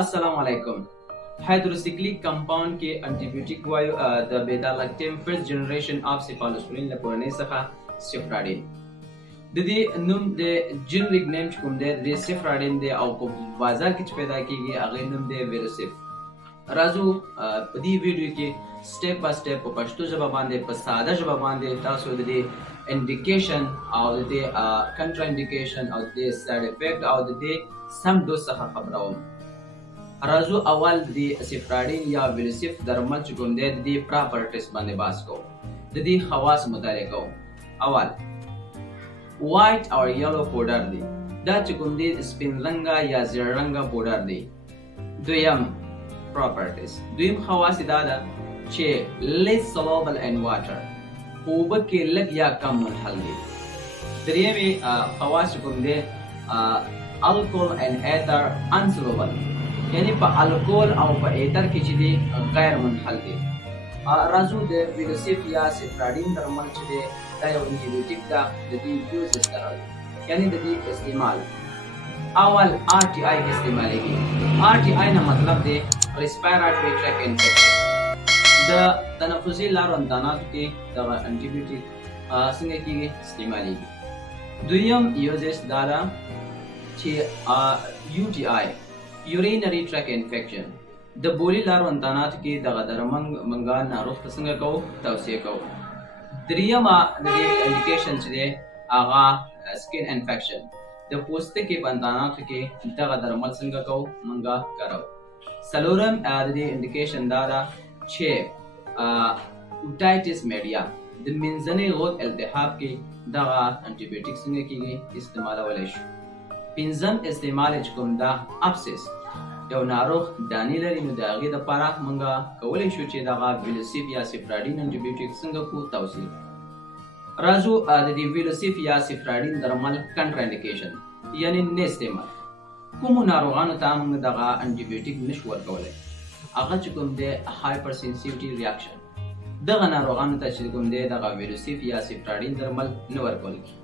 السلام علیکم. هایدروسیکلیک کمپاوند کې انټي بيوټيک وایو د بیتا لاکټیم فرست جنریشن اف سیفالوسپورین له کورنۍ څخه cephradin. د دې نوم د جنریک نیم چې کوم دی د cephradin دی او په بازار کې چې پیدا کیږي هغه نوم دی ويلوسيف. راځو په دې ویډیو کې سټیپ بای سټیپ په پشتو ژبه باندې په ساده ژبه باندې تاسو د دې انډیکیشن او د دې کنټرا انډیکیشن او د دې سایډ افیکټ او د دې سم ډوز څخه خبروم. راځو اول د cephradin یا ويلوسيف درمل چې کوم دی د دې پراپرټیز باندې بحث کوو. د دې خواص مطالعه کوو. اول وایټ او یلو پودر دی. دا چې کوم دی سپین رنګه یا زیړ رنګه پودر دی. دویم properties. دویم خواص دا ده چې less soluble in water. په اوبه کې لږ یا کم منحل دي. درېیمې خواص کوم دی alcohol and ether unsoluble. یعنی په الکول او په ایتر کې چې دی غیر منحل دي. راځو د ويلوسيف یا cephradin درمل چې دی دا یو انټي بيوټیک ده. د دې یوز سره یعنی د دې استعمال اول RTI استعمالېږي. RTI نه مطلب دی respiratory tract infection. د تنفسي لارو انداناتو کې دغه انټي بيوټیک څنګه کېږي استعمالېږي. دویم یوزش دا ده چې UTI urinary tract infection د بولی لارو انداناتو کې دغه درمنګ ناروغ ته څنګه کوو توصیه کوو. درېیمه د دې انډیکیشن چې دی هغه سکین انفیکشن د پوستکي په انداناتو کې دغه درمل څنګه کوو منګه کاروو. څلورم د دې انډیکیشن دا ده چې اوټایټس میډیا د منځنۍ غوږ التهاب کې دغه انټي بيوټیک څنګه کېږي استعمالولی شو. پنځم استعمال چې کوم دا ابسس یو ناروغ دانې لري نو د هغې دپاره موږ کولی شو چې دغه ويلوسيف یا cephradin انټي بيوټیک څنګه کړو توصیه. راځو د دې ويلوسيف یا cephradin درمل کنټرا انډیکیشن یعنی نه استعمال. کومو ناروغانو ته موږ دغه انټي بيوټیک نشو ورکولی هغه چې کوم دی هایپر سنسیټیوټي ریاکشن. دغه ناروغانو ته چې کوم دی دغه ويلوسيف یا cephradin درمل نه ورکول کېږي.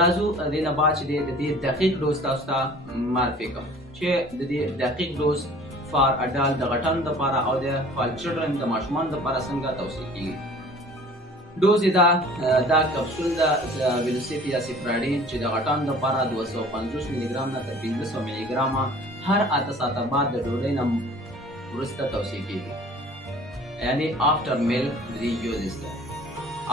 راځو د دې نه بعد چې دی د دې دقیق ډوز تاسو ته معرفي کوم چې د دې دقیق ډوز فار اډالټ د غټانو دپاره او د فار چلډرن د ماشومانو دپاره څنګه توصیه کېږي. ډوز یې دا کپسول د ويلوسيف یا cephradin چې د غټانو دپاره 250 ملي ګرام نه تر 500 ملي ګرامه هر 8 ساعته بعد د ډوډۍ نه وروسته توصیه کېږي. یعنی آفټر میل د دې یوز دی.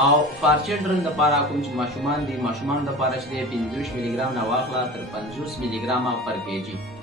او فار چلډرن دپاره کوم چې ماشومان دي ماشومانو دپاره چې دی 50 ملي ګرام نه واخله تر 50 ملي ګرامه پر کېجي